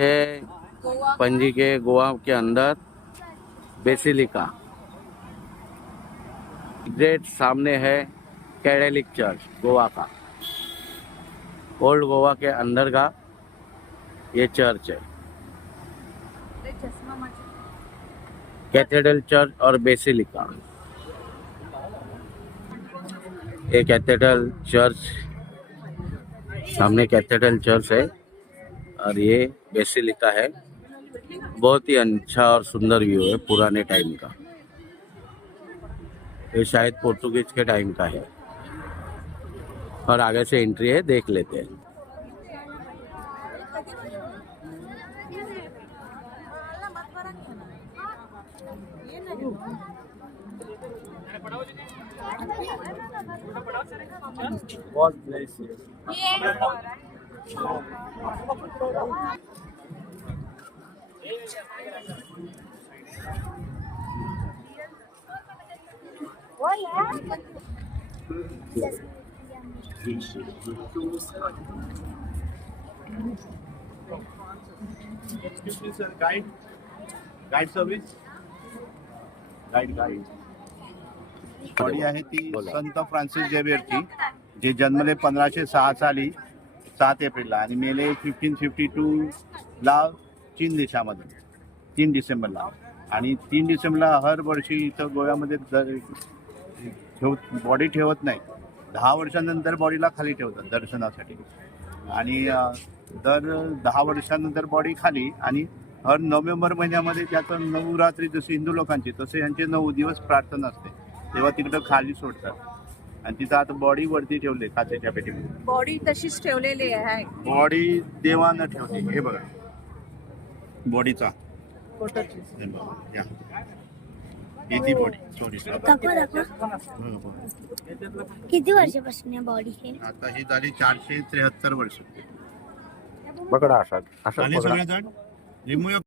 है पणजी के गोवा के अंदर basilica. Exact सामने है कैथोलिक चर्च गोवा का, ओल्ड गोवा के अंदर का ये चर्च है। कैथेड्रल चर्च और बेसिलिका। ये कैथेड्रल चर्च, सामने कैथेड्रल चर्च है और ये बेसिलिका है। बहुत ही अच्छा और सुंदर व्यू है पुराने टाइम का। ये शायद पोर्तुगीज के टाइम का है और आगे से एंट्री है, देख लेते हैं। God bless you. Excuse me, sir. Guide service. Guide. Body आहे ती संत फ्रान्सिस झेवियरची, जे जन्मले 1506 साली 7 एप्रिलला आणि मेले 1552 ला चीन देशामध्ये 3 डिसेंबरला। आणि 3 डिसेंबरला हर वर्षी इथं गोव्यामध्ये बॉडी ठेवत नाही, 10 वर्षांनंतर बॉडीला खाली ठेवतात दर्शनासाठी। आणि दर 10 वर्षांनंतर बॉडी खाली, आणि हर नोव्हेंबर महिन्यामध्ये त्याचं नवरात्री जशी हिंदू लोकांची तसे यांचे 9 दिवस प्रार्थना असते, तेव्हा तिकडं खाली सोडतात। आणि तिथं आता बॉडी वरती ठेवले काचेच्या पेटीमध्ये। बॉडी तशीच ठेवलेली आहे। बॉडी देवानं ठेवली, हे बघा बॉडीचा फोटोची येते बॉडी सॉरी। किती वर्षापासून बॉडी आहे? आता ही झाली 473 वर्ष। पकड़ा आशा आणि सगळ्यात रिमूव्ह